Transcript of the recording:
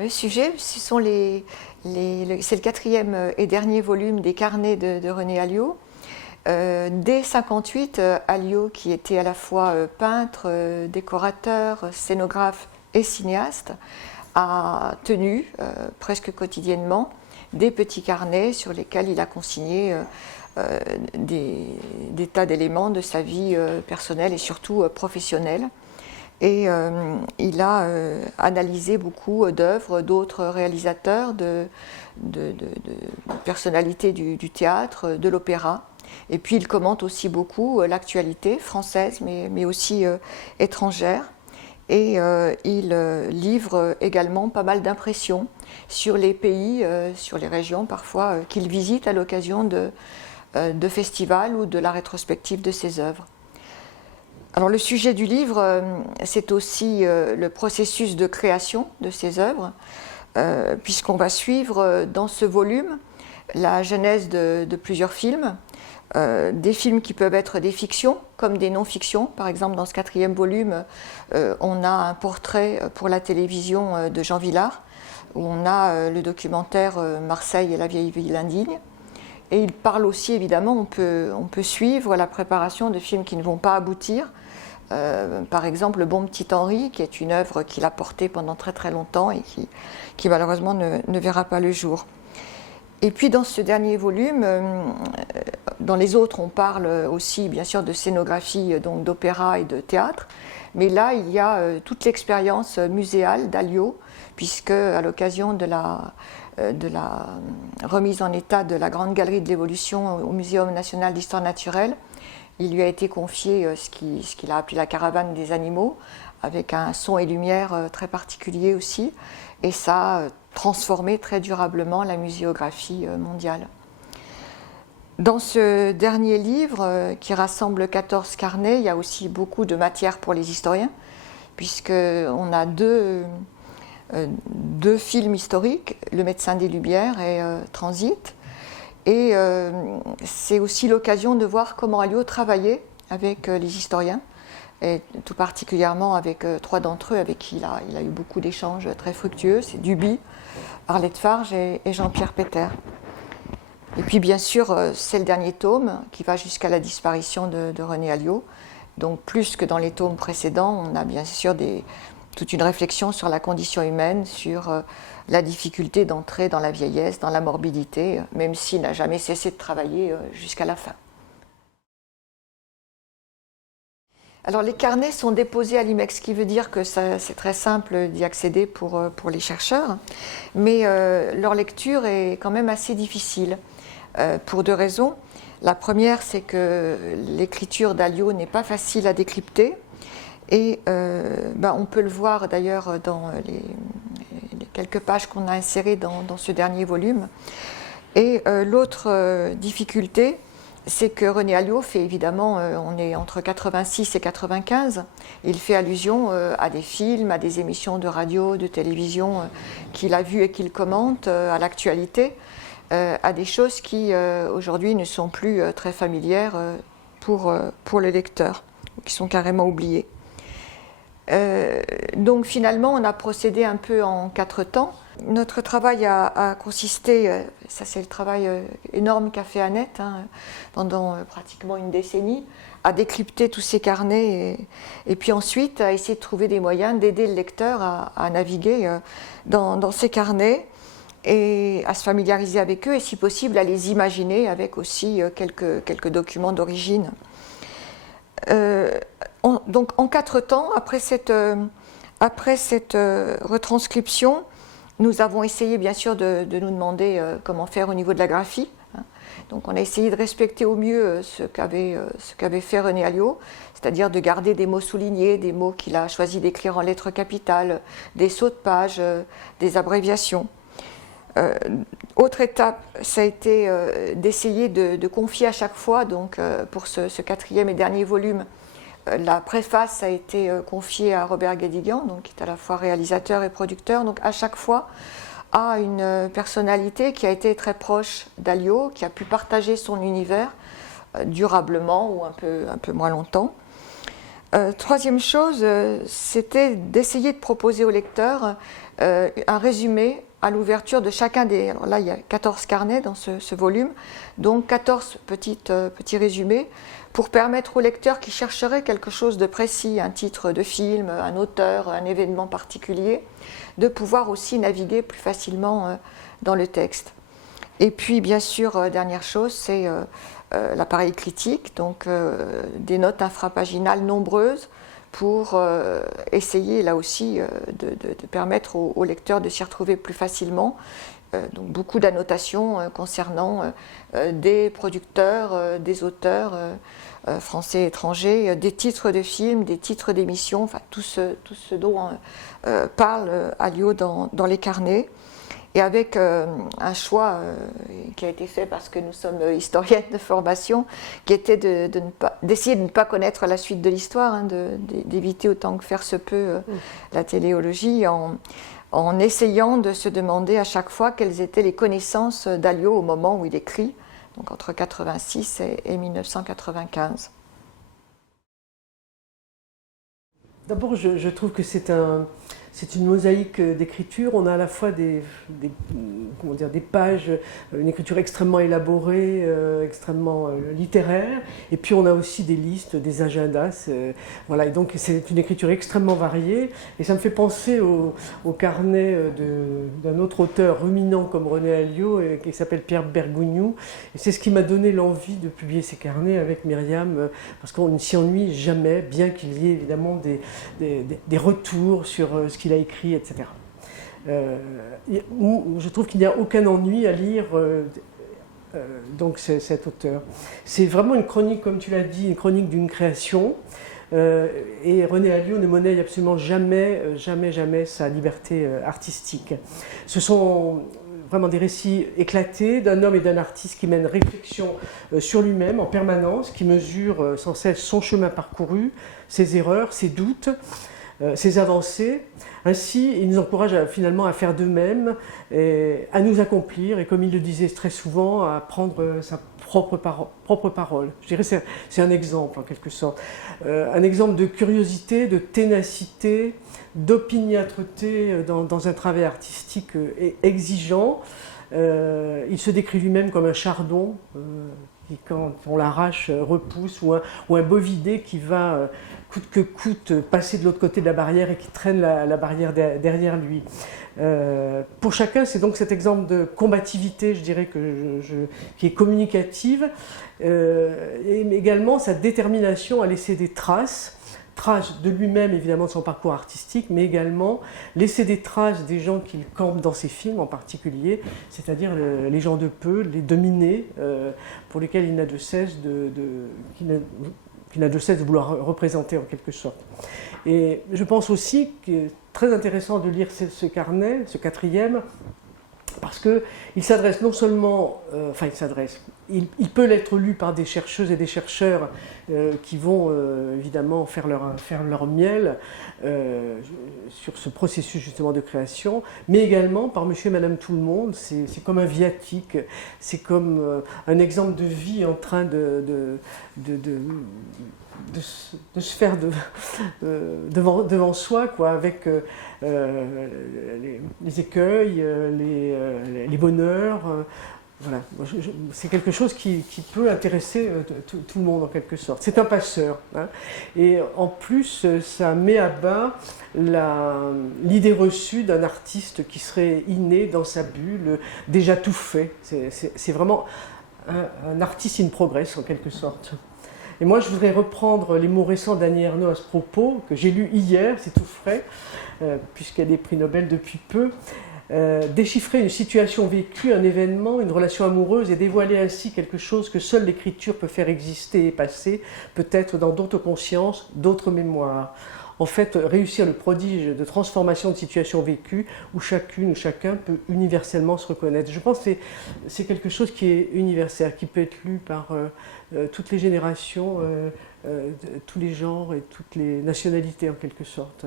Le sujet, c'est le quatrième et dernier volume des carnets de René Alliot. Dès 1958, Alliot, qui était à la fois peintre, décorateur, scénographe et cinéaste, a tenu presque quotidiennement des petits carnets sur lesquels il a consigné des tas d'éléments de sa vie personnelle et surtout professionnelle. Et il a analysé beaucoup d'œuvres d'autres réalisateurs, de personnalités du théâtre, de l'opéra. Et puis il commente aussi beaucoup l'actualité française, mais aussi étrangère. Et il livre également pas mal d'impressions sur les pays, sur les régions parfois, qu'il visite à l'occasion de festivals ou de la rétrospective de ses œuvres. Alors le sujet du livre, c'est aussi le processus de création de ces œuvres, puisqu'on va suivre dans ce volume la genèse de plusieurs films, des films qui peuvent être des fictions comme des non-fictions. Par exemple, dans ce quatrième volume, on a un portrait pour la télévision de Jean Vilar, où on a le documentaire Marseille et la vieille ville indigne. Et il parle aussi, évidemment, on peut suivre la préparation de films qui ne vont pas aboutir. Par exemple, Le Bon Petit Henri, qui est une œuvre qu'il a portée pendant très très longtemps et qui malheureusement ne verra pas le jour. Et puis dans ce dernier volume, dans les autres, on parle aussi bien sûr de scénographie, donc d'opéra et de théâtre. Mais là, il y a toute l'expérience muséale d'Alliot, puisque à l'occasion de la remise en état de la Grande Galerie de l'Évolution au Muséum national d'histoire naturelle, il lui a été confié ce qu'il a appelé la caravane des animaux, avec un son et lumière très particulier aussi, et ça a transformé très durablement la muséographie mondiale. Dans ce dernier livre, qui rassemble 14 carnets, il y a aussi beaucoup de matière pour les historiens, puisqu'on a deux films historiques, Le Médecin des Lumières et Transit. Et c'est aussi l'occasion de voir comment Alliot travaillait avec les historiens, et tout particulièrement avec trois d'entre eux avec qui il a eu beaucoup d'échanges très fructueux. C'est Duby, Arlette Farge et Jean-Pierre Peter. Et puis bien sûr, c'est le dernier tome qui va jusqu'à la disparition de René Alliot. Donc plus que dans les tomes précédents, on a bien sûr toute une réflexion sur la condition humaine, sur la difficulté d'entrer dans la vieillesse, dans la morbidité, même s'il n'a jamais cessé de travailler jusqu'à la fin. Alors les carnets sont déposés à l'IMEX, ce qui veut dire que c'est très simple d'y accéder pour les chercheurs, mais leur lecture est quand même assez difficile, pour deux raisons. La première, c'est que l'écriture d'Alliot n'est pas facile à décrypter, et on peut le voir d'ailleurs dans les quelques pages qu'on a insérées dans ce dernier volume. Et l'autre difficulté, c'est que René Alliot fait évidemment, on est entre 86 et 95, il fait allusion à des films, à des émissions de radio, de télévision qu'il a vues et qu'il commente, à l'actualité, à des choses qui aujourd'hui ne sont plus très familières pour le lecteur, ou qui sont carrément oubliées. Donc finalement, on a procédé un peu en 4 temps. Notre travail a consisté, ça c'est le travail énorme qu'a fait Annette pendant pratiquement une décennie, à décrypter tous ces carnets et puis ensuite à essayer de trouver des moyens d'aider le lecteur à naviguer dans ces carnets et à se familiariser avec eux et si possible à les imaginer avec aussi quelques documents d'origine. Donc en 4 temps, après cette retranscription, nous avons essayé bien sûr de nous demander comment faire au niveau de la graphie. Donc on a essayé de respecter au mieux ce qu'avait fait René Alliot, c'est-à-dire de garder des mots soulignés, des mots qu'il a choisi d'écrire en lettres capitales, des sauts de page, des abréviations. Autre étape, ça a été d'essayer de confier à chaque fois, donc pour ce quatrième et dernier volume, la préface a été confiée à Robert Guédiguian, donc qui est à la fois réalisateur et producteur, donc à chaque fois à une personnalité qui a été très proche d'Alliot, qui a pu partager son univers durablement ou un peu moins longtemps. Troisième chose, c'était d'essayer de proposer au lecteur un résumé à l'ouverture de chacun des... Alors là, il y a 14 carnets dans ce volume, donc 14 petits résumés pour permettre au lecteur qui chercherait quelque chose de précis, un titre de film, un auteur, un événement particulier, de pouvoir aussi naviguer plus facilement dans le texte. Et puis, bien sûr, dernière chose, c'est l'appareil critique, donc des notes infrapaginales nombreuses pour essayer là aussi de permettre au lecteur de s'y retrouver plus facilement. Donc beaucoup d'annotations concernant des producteurs, des auteurs français et étrangers, des titres de films, des titres d'émissions, enfin tout ce dont parle Alliot dans les carnets. Et avec un choix qui a été fait parce que nous sommes historiennes de formation, qui était d'essayer de ne pas connaître la suite de l'histoire, hein, d'éviter autant que faire se peut la téléologie, en essayant de se demander à chaque fois quelles étaient les connaissances d'Alliot au moment où il écrit, donc entre 86 et 1995. D'abord, je trouve que c'est une mosaïque d'écriture. On a à la fois des pages, une écriture extrêmement élaborée, extrêmement littéraire, et puis on a aussi des listes, des agendas. Voilà, et donc c'est une écriture extrêmement variée, et ça me fait penser au carnet d'un autre auteur ruminant comme René Alliot, qui s'appelle Pierre Bergougnoux. Et c'est ce qui m'a donné l'envie de publier ces carnets avec Myriam, parce qu'on ne s'y ennuie jamais, bien qu'il y ait évidemment des retours sur ce qu'il a écrit, etc. Je trouve qu'il n'y a aucun ennui à lire donc cet auteur. C'est vraiment une chronique, comme tu l'as dit, une chronique d'une création. Et René Alliot ne monnaie absolument jamais sa liberté artistique. Ce sont vraiment des récits éclatés d'un homme et d'un artiste qui mènent réflexion sur lui-même en permanence, qui mesure sans cesse son chemin parcouru, ses erreurs, ses doutes, ses avancées. Ainsi, il nous encourage finalement à faire de même, à nous accomplir, et comme il le disait très souvent, à prendre sa propre parole. Je dirais que c'est un exemple en quelque sorte. Un exemple de curiosité, de ténacité, d'opiniâtreté dans un travail artistique exigeant. Il se décrit lui-même comme un chardon qui, quand on l'arrache, repousse, ou un bovidé qui va coûte que coûte passer de l'autre côté de la barrière et qui traîne la barrière derrière lui. Pour chacun, c'est donc cet exemple de combativité, je dirais, qui est communicative, et également sa détermination à laisser des traces de lui-même, évidemment, de son parcours artistique, mais également laisser des traces des gens qu'il campe dans ses films en particulier, c'est-à-dire les gens de peu, les dominés, pour lesquels il n'a de cesse de vouloir représenter en quelque sorte. Et je pense aussi qu'il est très intéressant de lire ce carnet, ce quatrième, parce qu'il s'adresse non seulement, il peut l'être lu par des chercheuses et des chercheurs qui vont évidemment faire leur miel sur ce processus justement de création, mais également par monsieur et madame tout le monde. C'est comme un viatique, c'est comme un exemple de vie en train de se faire devant soi, quoi, avec les écueils, les bonheurs. Voilà. C'est quelque chose qui peut intéresser tout le monde en quelque sorte. C'est un passeur, hein. Et en plus, ça met à bas l'idée reçue d'un artiste qui serait inné dans sa bulle, déjà tout fait. C'est vraiment un artiste in progress en quelque sorte. Et moi, je voudrais reprendre les mots récents d'Annie Ernaux à ce propos, que j'ai lu hier, c'est tout frais, puisqu'elle est prix Nobel depuis peu. Déchiffrer une situation vécue, un événement, une relation amoureuse, et dévoiler ainsi quelque chose que seule l'écriture peut faire exister et passer, peut-être dans d'autres consciences, d'autres mémoires. En fait, réussir le prodige de transformation de situations vécues où chacune ou chacun peut universellement se reconnaître. Je pense que c'est quelque chose qui est universel, qui peut être lu par toutes les générations, tous les genres et toutes les nationalités en quelque sorte.